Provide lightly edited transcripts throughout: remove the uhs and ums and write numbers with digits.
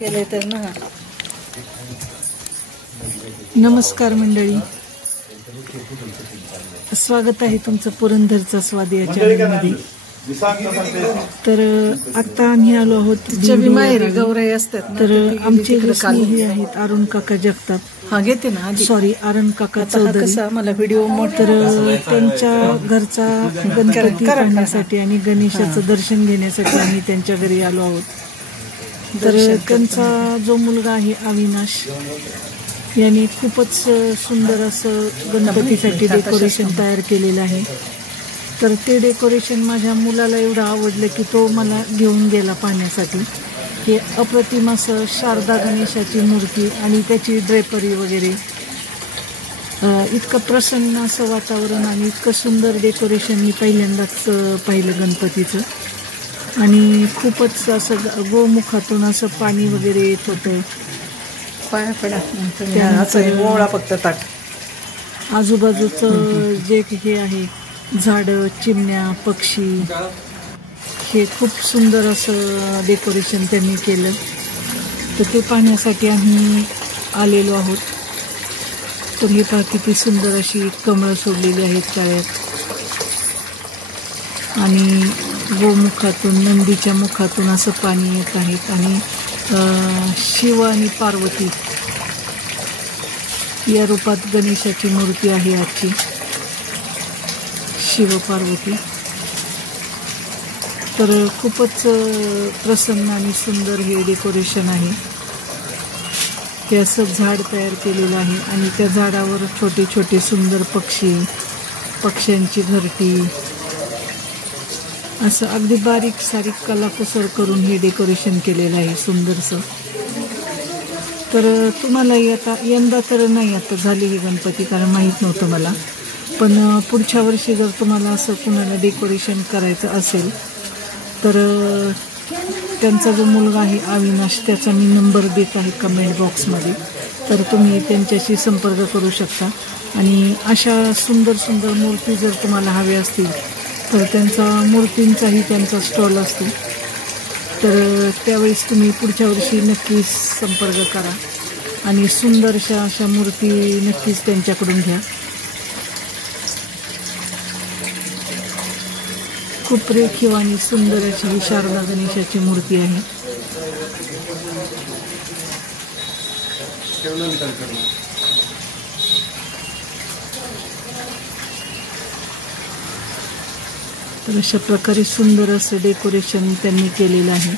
केले तर ना. नमस्कार मंडळी, स्वागत आहे तुमचं पुरंदरचा स्वाद या चॅनलमध्ये. तर आता आम्ही आलो आहोत माहेरी गौराई असतात तर आमचे स्नेही आहेत अरुण काका जगताप. हा घेते ना सॉरी अरुण काका चौधरी. कसा मला व्हिडिओ तर त्यांच्या घरचा गणपती पाहण्यासाठी आणि गणेशाचं दर्शन घेण्यासाठी आम्ही त्यांच्या घरी आलो आहोत. तर त्यांचा जो मुलगा आहे अविनाश यांनी खूपच सुंदर असं गणपतीसाठी डेकोरेशन तयार केलेलं आहे. तर ते डेकोरेशन माझ्या मुलाला एवढं आवडलं की तो मला घेऊन गेला पाहण्यासाठी. हे अप्रतिम असं शारदा गणेशाची मूर्ती आणि त्याची ड्रेपरी वगैरे, इतकं प्रसन्न असं वातावरण आणि इतकं सुंदर डेकोरेशन मी पहिल्यांदाच पाहिलं गणपतीचं. आणि खूपच असं गोमुखातून असं पाणी वगैरे येत होतं. पाया पडा ओळा फक्त ताट. आजूबाजूचं जे हे आहे झाडं, चिमण्या, पक्षी, हे खूप सुंदर असं डेकोरेशन त्यांनी केलं. तर ते पाहण्यासाठी आम्ही आलेलो आहोत. तर हे पहा किती सुंदर अशी कमळं सोडलेली आहेत तळ्यात आणि गोमुखातून, नंदीच्या मुखातून असं पाणी येत आहेत. आणि शिव आणि पार्वती या रूपात गणेशाची मूर्ती आहे आजची, शिव पार्वती. तर खूपच प्रसन्न आणि सुंदर हे डेकोरेशन आहे. ते असं झाड तयार केलेलं आहे आणि त्या झाडावर छोटे छोटे सुंदर पक्षी, पक्ष्यांची घरटी, असं अगदी बारीक सारीक कलाकुसर करून हे डेकोरेशन केलेलं आहे सुंदरसं. तर तुम्हालाही आता यंदा तर नाही आता झाली ही गणपती, कारण माहीत नव्हतं मला. पण पुढच्या वर्षी जर तुम्हाला असं कुणाला डेकोरेशन करायचं असेल तर त्यांचा जो मुलगा आहे अविनाश, त्याचा मी नंबर देत आहे कमेंट बॉक्समध्ये. तर तुम्ही त्यांच्याशी संपर्क करू शकता. आणि अशा सुंदर सुंदर मूर्ती जर तुम्हाला हव्या असतील तर त्यांचा मूर्तींचाही त्यांचा स्टॉल असतो. तर त्यावेळेस तुम्ही पुढच्या वर्षी नक्कीच संपर्क करा आणि सुंदरशा अशा मूर्ती नक्कीच त्यांच्याकडून घ्या. खूप रेखीव आणि सुंदर अशी ही शारदा गणेशाची मूर्ती आहे. तर अशा प्रकारे सुंदर असं डेकोरेशन त्यांनी केलेलं आहे.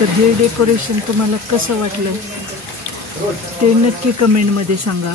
तर हे डेकोरेशन तुम्हाला कसं वाटलं ते नक्की कमेंटमध्ये सांगा.